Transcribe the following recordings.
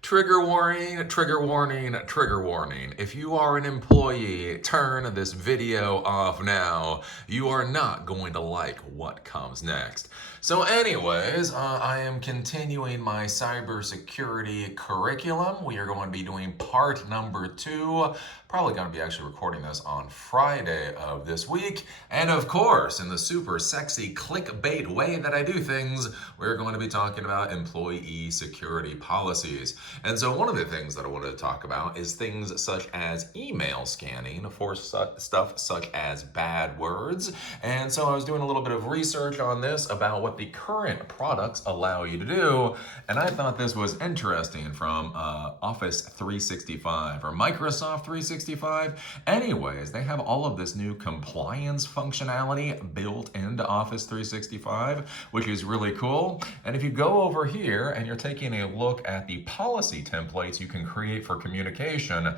Trigger warning, trigger warning, trigger warning. If you are an employee, turn this video off now. You are not going to like what comes next. So anyways, I am continuing my cybersecurity curriculum. We are going to be doing part number 2. Probably going to be actually recording this on Friday of this week. And of course, in the super sexy clickbait way that I do things, we're going to be talking about employee security policies. And so one of the things that I wanted to talk about is things such as email scanning for stuff such as bad words. And so I was doing a little bit of research on this about what the current products allow you to do. And I thought this was interesting from Office 365 or Microsoft 365. Anyways, they have all of this new compliance functionality built into Office 365, which is really cool. And if you go over here and you're taking a look at the policy templates you can create for communication,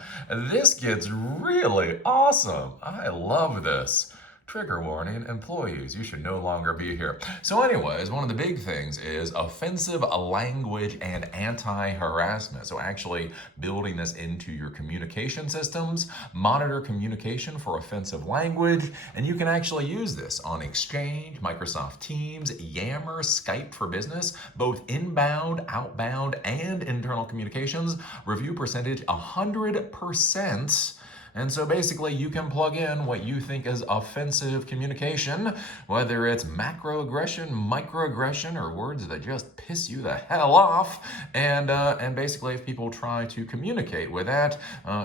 this gets really awesome. I love this. Trigger warning, employees, you should no longer be here. So anyways, one of the big things is offensive language and anti-harassment. So actually building this into your communication systems, monitor communication for offensive language, and you can actually use this on Exchange, Microsoft Teams, Yammer, Skype for Business, both inbound, outbound, and internal communications. Review percentage 100%. And so basically you can plug in what you think is offensive communication, whether it's macroaggression, microaggression, or words that just piss you the hell off. And basically if people try to communicate with that,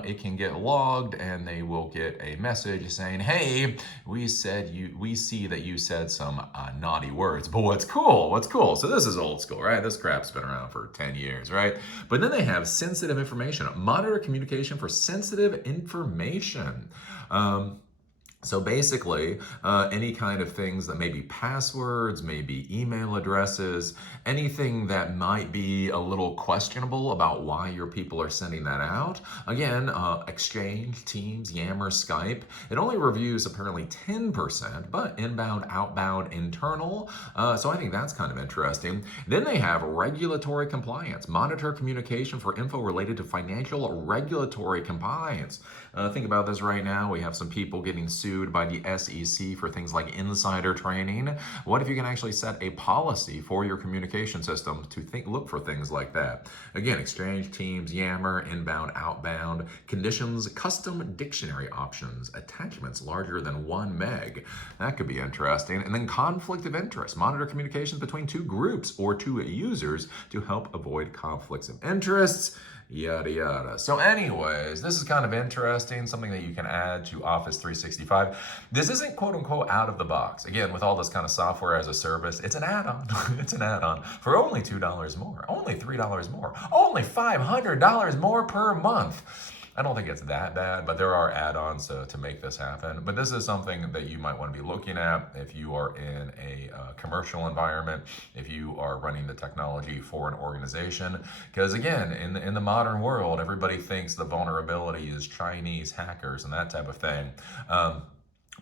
it can get logged and they will get a message saying, hey, we see that you said some naughty words. But what's cool? So this is old school, right? This crap's been around for 10 years, right? But then they have sensitive information. Monitor communication for sensitive information. So basically, any kind of things that may be passwords, maybe email addresses, anything that might be a little questionable about why your people are sending that out. Again, Exchange, Teams, Yammer, Skype, it only reviews apparently 10%, but inbound, outbound, internal. So I think that's kind of interesting. Then they have regulatory compliance, monitor communication for info related to financial regulatory compliance. Think about this right now. We have some people getting sued by the SEC for things like insider trading. What if you can actually set a policy for your communication system to look for things like that? Again, Exchange, Teams, Yammer, inbound, outbound, conditions, custom dictionary options, attachments larger than 1 meg. That could be interesting. And then conflict of interest. Monitor communications between 2 groups or 2 users to help avoid conflicts of interests. Yada yada. So anyways, this is kind of interesting, something that you can add to Office 365. This isn't quote unquote out of the box. Again, with all this kind of software as a service, it's an add-on. It's an add-on for only $2 more, only $3 more, only $500 more per month. I don't think it's that bad, but there are add-ons to make this happen. But this is something that you might want to be looking at if you are in a commercial environment, if you are running the technology for an organization. Because again, in the modern world, everybody thinks the vulnerability is Chinese hackers and that type of thing.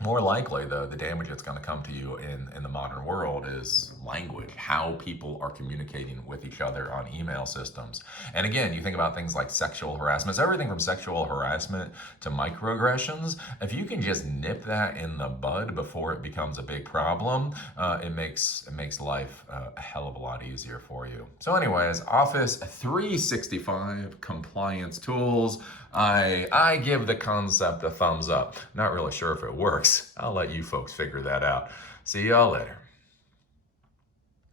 More likely, though, the damage that's going to come to you in the modern world is language, how people are communicating with each other on email systems. And again, you think about things like sexual harassment, so everything from sexual harassment to microaggressions. If you can just nip that in the bud before it becomes a big problem, it makes life a hell of a lot easier for you. So anyways, Office 365 compliance tools. I give the concept a thumbs up. Not really sure if it works. I'll let you folks figure that out. See y'all later.